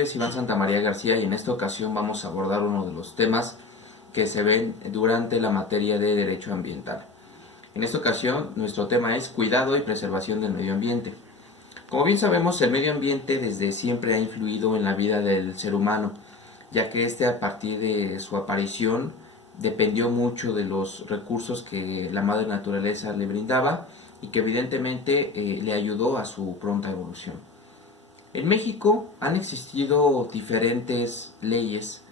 nombre es Iván Santamaría García y en esta ocasión vamos a abordar uno de los temas que se ven durante la materia de Derecho Ambiental. En esta ocasión nuestro tema es cuidado y preservación del medio ambiente. Como bien sabemos, el medio ambiente desde siempre ha influido en la vida del ser humano, ya que a partir de su aparición dependió mucho de los recursos que la madre naturaleza le brindaba y que evidentemente le ayudó a su pronta evolución. En México han existido diferentes leyes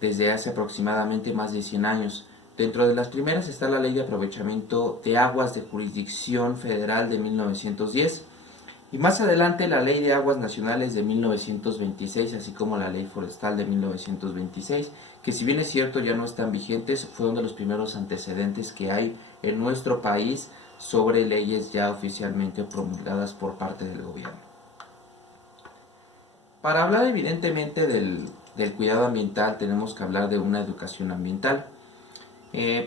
desde hace aproximadamente más de 100 años. Dentro de las primeras está la Ley de Aprovechamiento de Aguas de Jurisdicción Federal de 1910 y más adelante la Ley de Aguas Nacionales de 1926, así como la Ley Forestal de 1926, que si bien es cierto ya no están vigentes, fueron de los primeros antecedentes que hay en nuestro país sobre leyes ya oficialmente promulgadas por parte del gobierno. Para hablar evidentemente del cuidado ambiental tenemos que hablar de una educación ambiental.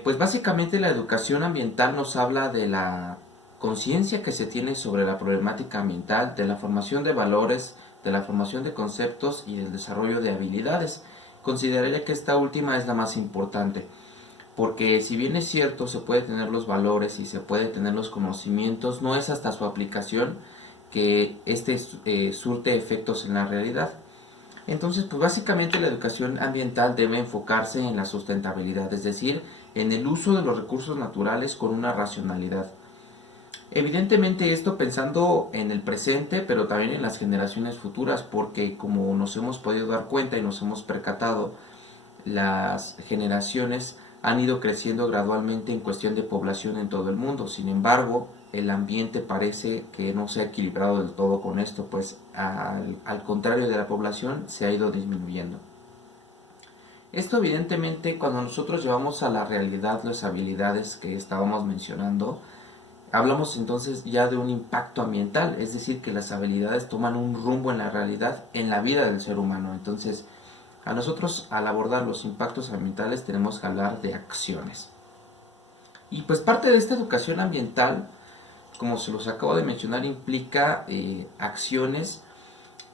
Pues básicamente la educación ambiental nos habla de la conciencia que se tiene sobre la problemática ambiental, de la formación de valores, de la formación de conceptos y del desarrollo de habilidades. Consideraría que esta última es la más importante, porque si bien es cierto se puede tener los valores y se puede tener los conocimientos, no es hasta su aplicación que surte efectos en la realidad. Entonces, pues básicamente la educación ambiental debe enfocarse en la sustentabilidad, es decir, en el uso de los recursos naturales con una racionalidad. Evidentemente esto pensando en el presente, pero también en las generaciones futuras, porque como nos hemos podido dar cuenta y nos hemos percatado, las generaciones han ido creciendo gradualmente en cuestión de población en todo el mundo. Sin embargo, el ambiente parece que no se ha equilibrado del todo con esto, pues al contrario de la población se ha ido disminuyendo. Esto evidentemente cuando nosotros llevamos a la realidad las habilidades que estábamos mencionando, hablamos entonces ya de un impacto ambiental, es decir, que las habilidades toman un rumbo en la realidad, en la vida del ser humano. Entonces, a nosotros al abordar los impactos ambientales tenemos que hablar de acciones. Y pues parte de esta educación ambiental, como se los acabo de mencionar, implica acciones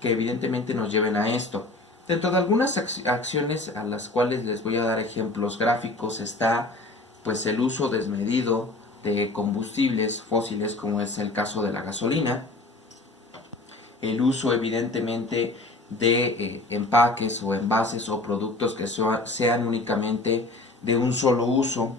que evidentemente nos lleven a esto. Dentro de algunas acciones a las cuales les voy a dar ejemplos gráficos está pues el uso desmedido de combustibles fósiles, como es el caso de la gasolina, el uso evidentemente de empaques o envases o productos que sean únicamente de un solo uso,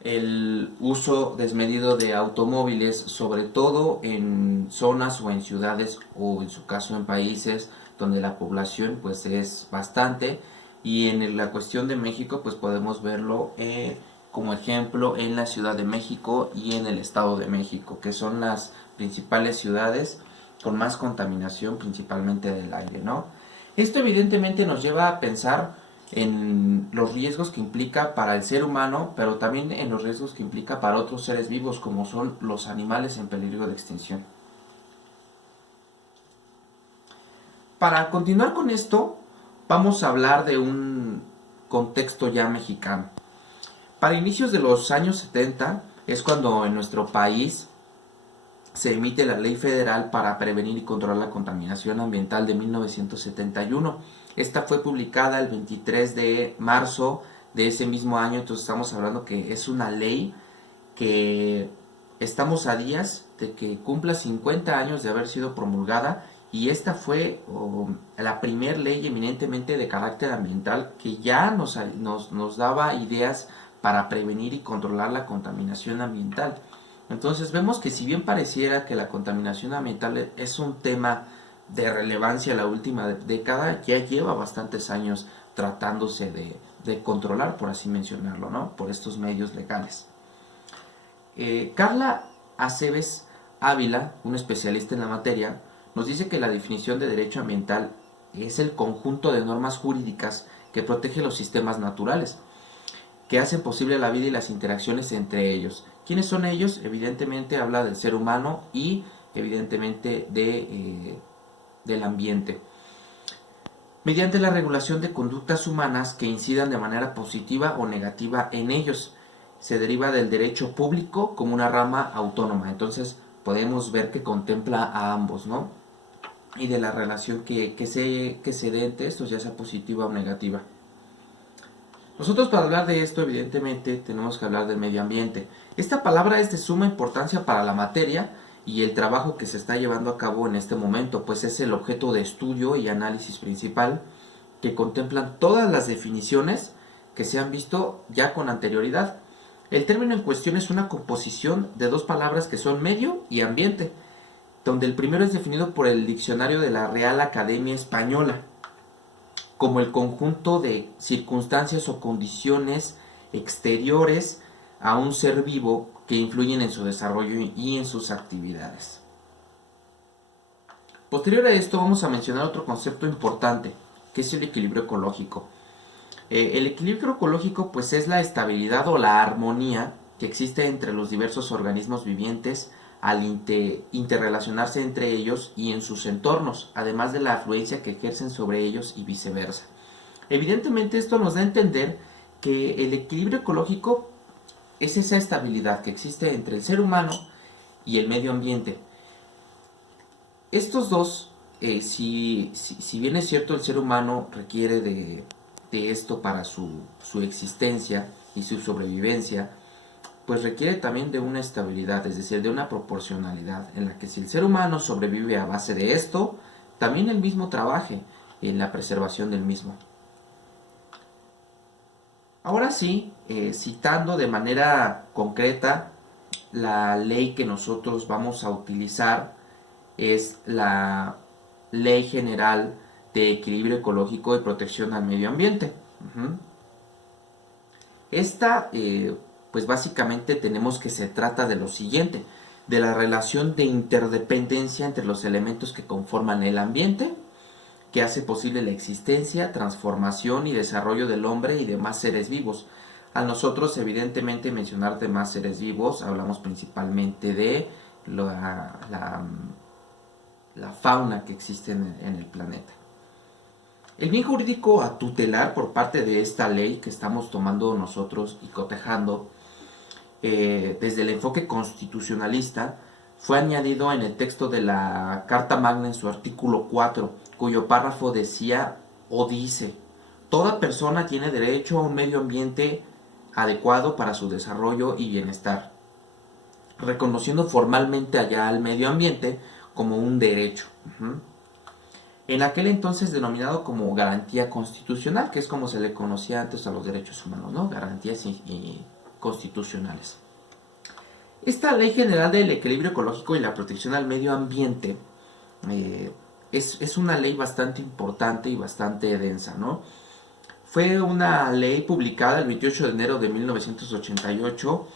el uso desmedido de automóviles, sobre todo en zonas o en ciudades o en su caso en países donde la población pues es bastante, y en la cuestión de México pues podemos verlo como ejemplo en la Ciudad de México y en el Estado de México, que son las principales ciudades con más contaminación principalmente del aire, ¿no? Esto evidentemente nos lleva a pensar en los riesgos que implica para el ser humano, pero también en los riesgos que implica para otros seres vivos como son los animales en peligro de extinción. Para continuar con esto, vamos a hablar de un contexto ya mexicano. Para inicios de los años 70 es cuando en nuestro país se emite la Ley Federal para Prevenir y Controlar la Contaminación Ambiental de 1971. Esta fue publicada el 23 de marzo de ese mismo año, entonces estamos hablando que es una ley que estamos a días de que cumpla 50 años de haber sido promulgada, y esta fue la primer ley eminentemente de carácter ambiental que ya nos daba ideas para prevenir y controlar la contaminación ambiental. Entonces vemos que si bien pareciera que la contaminación ambiental es un tema de relevancia la última década, ya lleva bastantes años tratándose de controlar, por así mencionarlo, ¿no? Por estos medios legales. Carla Aceves Ávila, un especialista en la materia, nos dice que la definición de derecho ambiental es el conjunto de normas jurídicas que protege los sistemas naturales, que hacen posible la vida y las interacciones entre ellos. ¿Quiénes son ellos? Evidentemente habla del ser humano y evidentemente del ambiente. Mediante la regulación de conductas humanas que incidan de manera positiva o negativa en ellos. Se deriva del derecho público como una rama autónoma. Entonces podemos ver que contempla a ambos, ¿no? y de la relación que se dé entre estos, ya sea positiva o negativa. Nosotros para hablar de esto, evidentemente, tenemos que hablar del medio ambiente. Esta palabra es de suma importancia para la materia y el trabajo que se está llevando a cabo en este momento, pues es el objeto de estudio y análisis principal que contemplan todas las definiciones que se han visto ya con anterioridad. El término en cuestión es una composición de dos palabras que son medio y ambiente, donde el primero es definido por el diccionario de la Real Academia Española como el conjunto de circunstancias o condiciones exteriores a un ser vivo que influyen en su desarrollo y en sus actividades. Posterior a esto vamos a mencionar otro concepto importante, que es el equilibrio ecológico. El equilibrio ecológico pues es la estabilidad o la armonía que existe entre los diversos organismos vivientes al interrelacionarse entre ellos y en sus entornos, además de la afluencia que ejercen sobre ellos y viceversa. Evidentemente esto nos da a entender que el equilibrio ecológico es esa estabilidad que existe entre el ser humano y el medio ambiente. Estos dos, si bien es cierto el ser humano requiere de esto para su existencia y su sobrevivencia, pues requiere también de una estabilidad, es decir, de una proporcionalidad, en la que si el ser humano sobrevive a base de esto, también el mismo trabaje en la preservación del mismo. Ahora sí, citando de manera concreta, la ley que nosotros vamos a utilizar es la Ley General de Equilibrio Ecológico y Protección al Medio Ambiente. Esta, pues básicamente tenemos que se trata de lo siguiente, de la relación de interdependencia entre los elementos que conforman el ambiente, que hace posible la existencia, transformación y desarrollo del hombre y demás seres vivos. Al nosotros, evidentemente, mencionar demás seres vivos, hablamos principalmente de la fauna que existe en el planeta. El bien jurídico a tutelar por parte de esta ley que estamos tomando nosotros y cotejando desde el enfoque constitucionalista fue añadido en el texto de la Carta Magna en su artículo 4, cuyo párrafo decía o dice: toda persona tiene derecho a un medio ambiente adecuado para su desarrollo y bienestar, reconociendo formalmente allá al medio ambiente como un derecho. En aquel entonces denominado como garantía constitucional, que es como se le conocía antes a los derechos humanos, ¿no? Garantías constitucionales. Esta Ley General del Equilibrio Ecológico y la Protección al Medio Ambiente es una ley bastante importante y bastante densa, ¿no? Fue una ley publicada el 28 de enero de 1988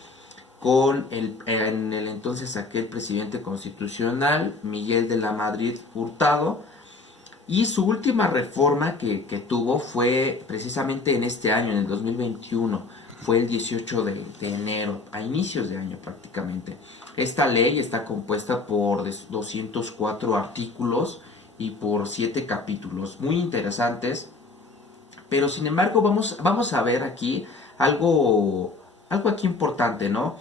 en el entonces aquel presidente constitucional Miguel de la Madrid Hurtado, y su última reforma que tuvo fue precisamente en este año, en el 2021, fue el 18 de enero, a inicios de año prácticamente. Esta ley está compuesta por 204 artículos y por 7 capítulos, muy interesantes, pero sin embargo vamos a ver aquí algo aquí importante, ¿no?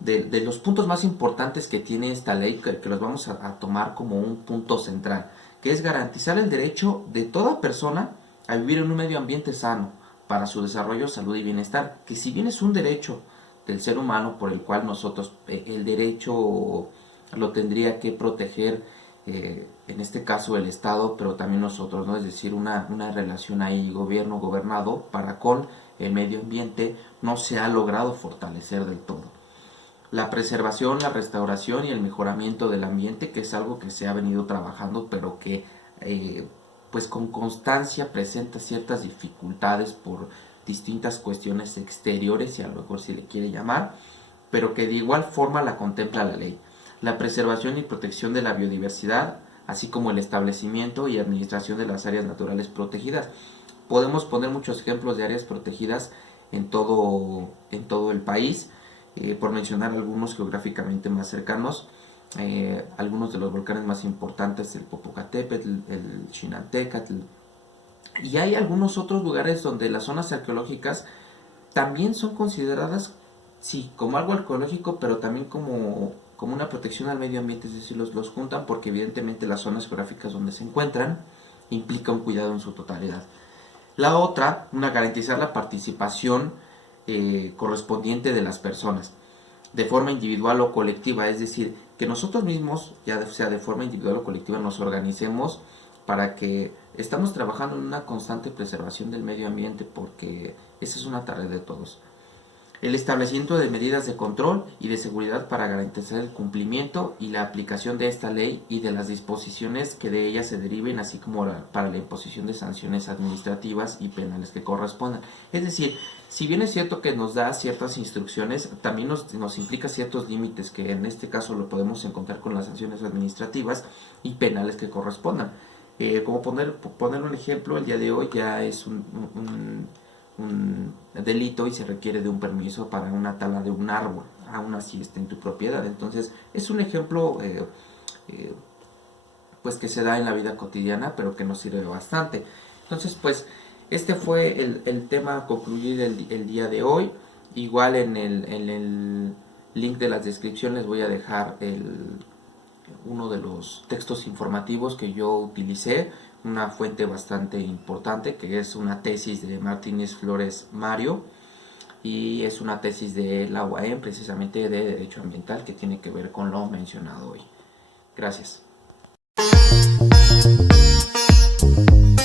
De los puntos más importantes que tiene esta ley, que los vamos a tomar como un punto central, que es garantizar el derecho de toda persona a vivir en un medio ambiente sano para su desarrollo, salud y bienestar, que si bien es un derecho del ser humano por el cual nosotros, el derecho lo tendría que proteger, en este caso el Estado, pero también nosotros, ¿no? Es decir, una relación ahí gobierno-gobernado para con el medio ambiente no se ha logrado fortalecer del todo. La preservación, la restauración y el mejoramiento del ambiente, que es algo que se ha venido trabajando, pero que pues con constancia presenta ciertas dificultades por distintas cuestiones exteriores, y a lo mejor se le quiere llamar, pero que de igual forma la contempla la ley. La preservación y protección de la biodiversidad, así como el establecimiento y administración de las áreas naturales protegidas. Podemos poner muchos ejemplos de áreas protegidas en todo el país. Por mencionar algunos geográficamente más cercanos, algunos de los volcanes más importantes, el Popocatépetl, el Chinantecatl, y hay algunos otros lugares donde las zonas arqueológicas también son consideradas, sí, como algo arqueológico, pero también como como una protección al medio ambiente, es decir, los juntan porque evidentemente las zonas geográficas donde se encuentran implica un cuidado en su totalidad. La otra, garantizar la participación correspondiente de las personas, de forma individual o colectiva, es decir, que nosotros mismos, ya sea de forma individual o colectiva, nos organicemos para que estamos trabajando en una constante preservación del medio ambiente, porque esa es una tarea de todos. El establecimiento de medidas de control y de seguridad para garantizar el cumplimiento y la aplicación de esta ley y de las disposiciones que de ella se deriven, así como para la imposición de sanciones administrativas y penales que correspondan. Es decir, si bien es cierto que nos da ciertas instrucciones, también nos implica ciertos límites, que en este caso lo podemos encontrar con las sanciones administrativas y penales que correspondan. Como poner un ejemplo, el día de hoy ya es un delito y se requiere de un permiso para una tala de un árbol, aún así está en tu propiedad. Entonces es un ejemplo pues que se da en la vida cotidiana, pero que nos sirve bastante. Entonces pues este fue el tema a concluir el día de hoy. Igual en el link de la descripción les voy a dejar uno de los textos informativos que yo utilicé, una fuente bastante importante, que es una tesis de Martínez Flores Mario, y es una tesis de la UAM, precisamente de Derecho Ambiental, que tiene que ver con lo mencionado hoy. Gracias.